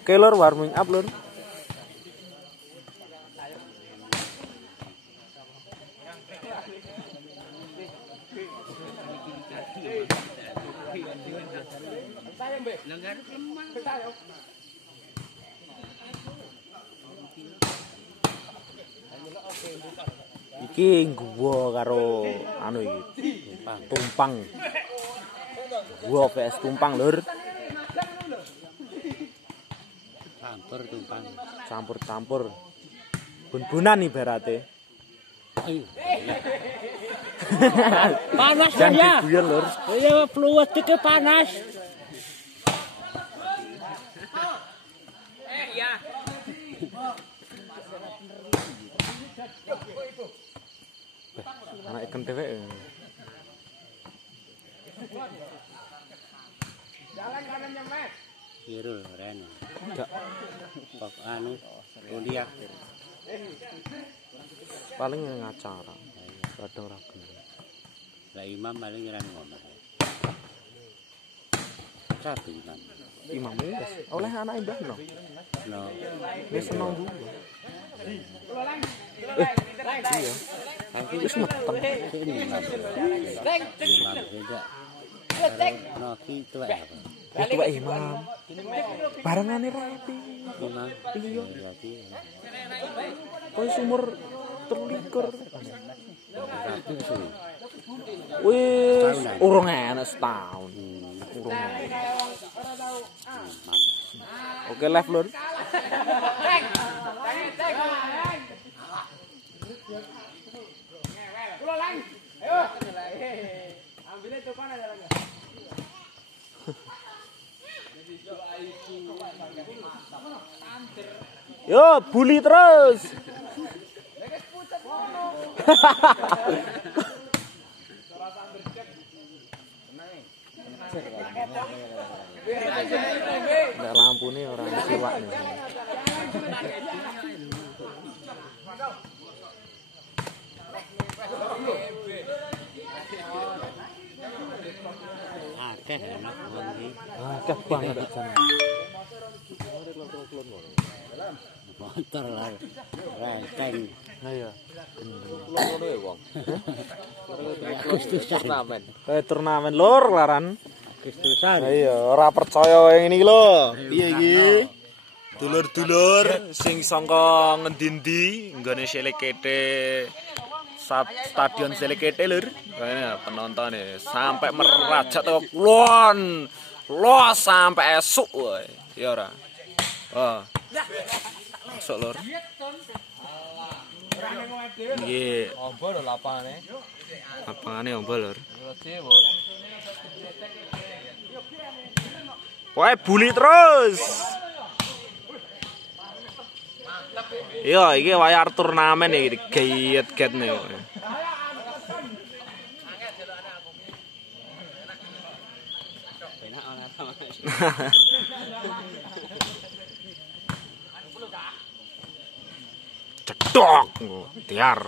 Oke lur, warming up lur. Iki gua karo anu iki tumpang. Gua PS tumpang lur. Campur tumpang. Campur-campur. Bun-bunan ibarate. Panas Jangan ya. diguyur lur. Iya fluid itu panas. Ya. Anak ikan tewek. Jalan kanan nyemet. Biru ren. Enggak. Pok anu undiak. Paling ngacara. Kadang ra gelem. Lah imam paling nyeran ngomong. Satu imam. Imam wis oleh anak mbah no. No. Wis seneng dulu. Iya. Aku wis meteng. Ini imam. Imam beda. No itu apa? Itu Pak Imam. Barengane repi. Imam. Iya. Berarti Kok umur 23. satu sih. Wis urung enak setahun. Urung enak. Imam. Oke live lur. Kulo lang. Ayo. Ambil itu kan ada lagi. Yo, bully terus. Nggak lampu nih orang siwak nih. Akeh enak wangi. Akeh banget jane. Motor lah. Renteng. Ayo. Ngono ya wong. Turnamen. Kayak turnamen lur laran. Agustusan. Iya, ora percaya yang ini lho. Piye iki? Dulur-dulur sing sangka ngendi-endi nggone Selekete stadion Selekete lur. Kayane penontonnya sampai merajat to kulon. Los sampai esuk wae. Ya ora. Oh. Masuk lur. Nggih. Ombo lho lapangane. Lapangane ombo lur. Cewur. Wae bully terus. Iya, iki wayar turnamen iki gayet-get nih. Cedok, tiar.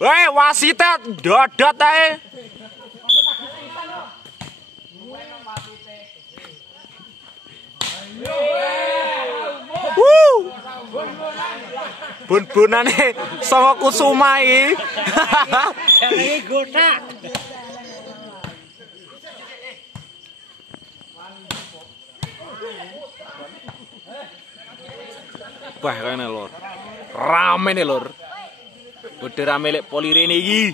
Weh, wasite dodot ae. Bun-bunane saka Kusuma iki. Ini gotak. Wah, kene lur. Rame nih lur. Udah rame lek polirene iki.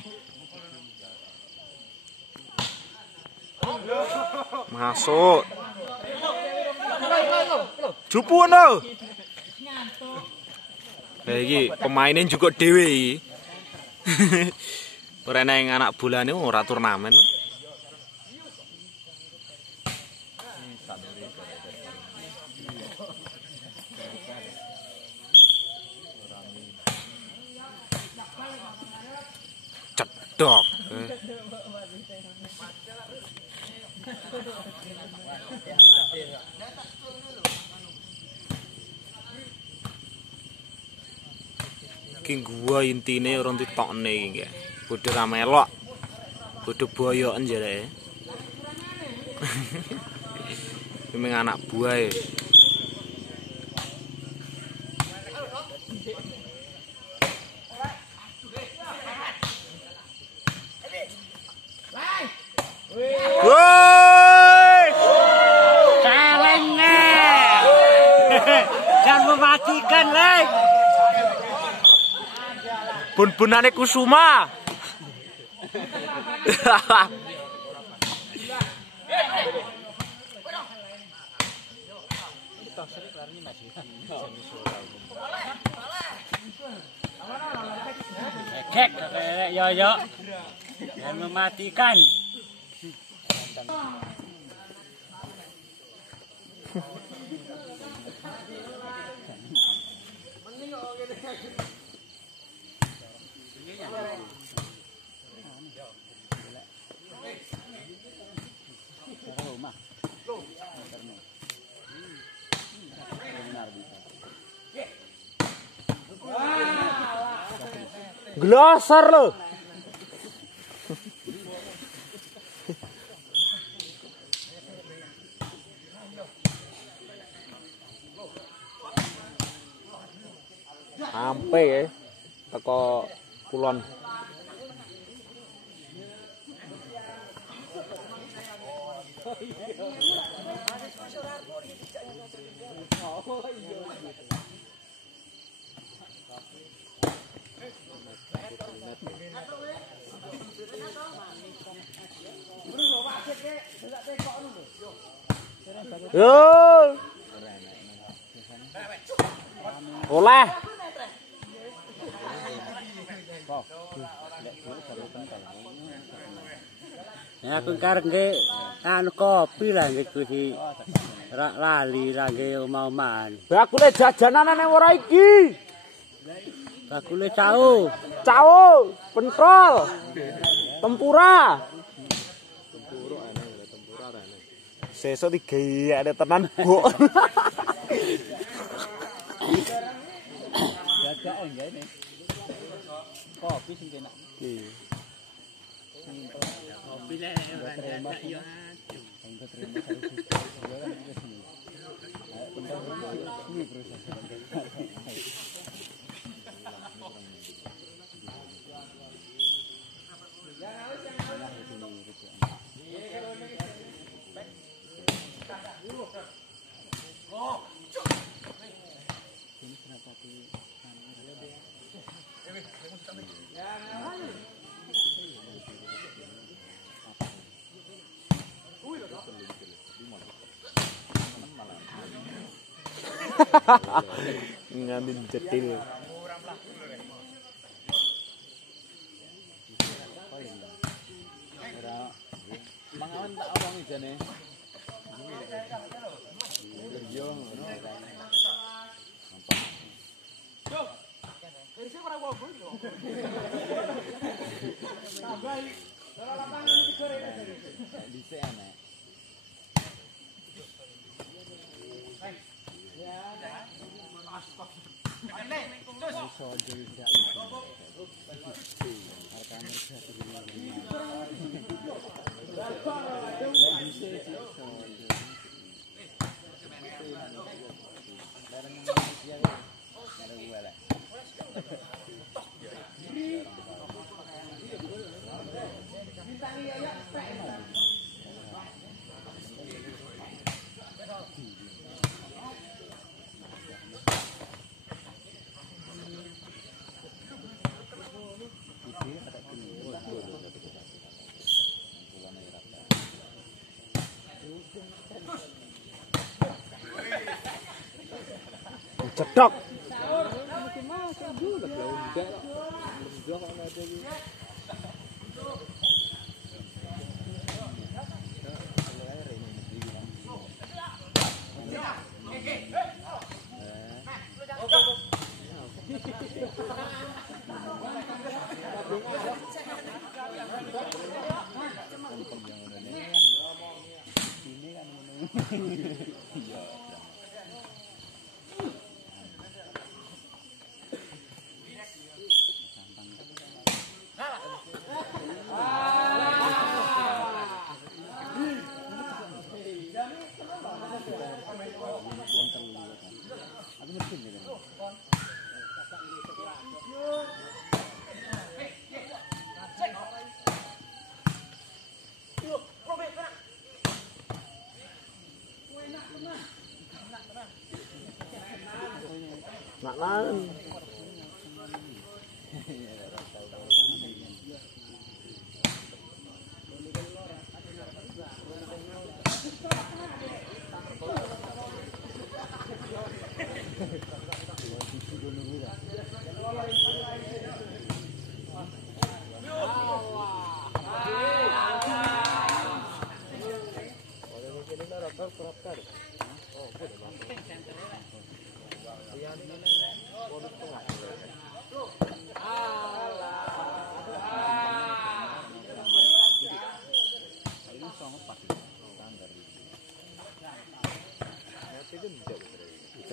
Masuk. Jupuno. Lah iki pemainnya juga dhewe iki. Ora nang anak bolane ora turnamen. Cedok. Ki gua intine orang ditokne iki nggih. Bodho ra melok. Bodho boyoken jareke. Memang anak buah. Woi! Salahnya. Jangan mematikan, Lek. Bun-bunane Kusuma. Cek, yo. Jangan mematikan. Glosor lo. Sampai ya teko kulon. Yo. Oleh. Ya aku kareng ke anu kopi lah gitu si lali lagi mau-man. Bakule jajanan nang ora iki. Bakule cau, Pentol. Tempura. Sesuk digeyek tenan, Bu. Dadaan ya ini. Kopi sing enak. Iya. Kopi lek ora dadak yo. Ngambil jetil. Mangawan tak awang jane. Yo ngono. Dhisik ana. Cetok.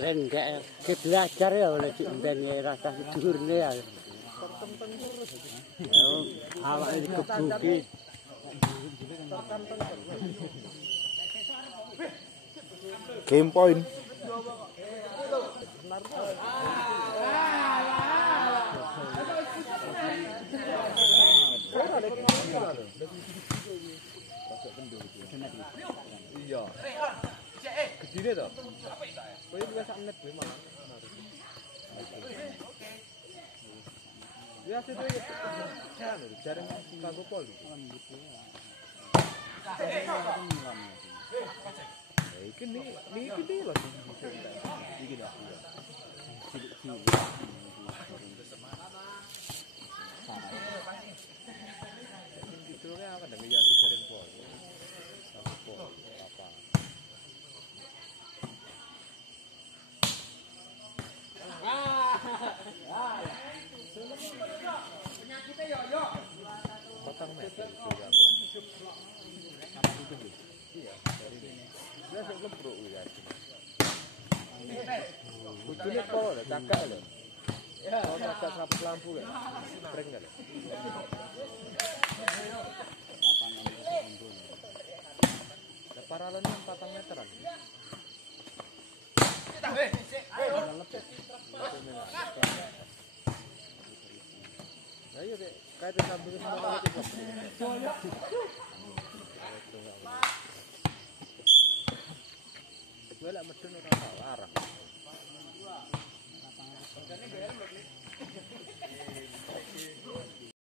Ren ke belajar ya oleh cik ben rasa durne ya. Awak dikebuki. Game point. Iya. Gedine to. Kowe wis sak menit wae malah. Ya situ ya. Jarang kanggo pol. Iki ni gede lho. Iki dah. Itu kan apa dah ya jarang pol. Pol apa? Penyakitnya yo. Potong meter. Iya, dari ini. Dia sekebruk ya. Bujune kok lho, cakak lho. Ya, ora cakak lampu kan. Kering kan. Lah paralane 4 meteran. Ayo deh, kayak sambung semua itu. Gue lah medun orang larang.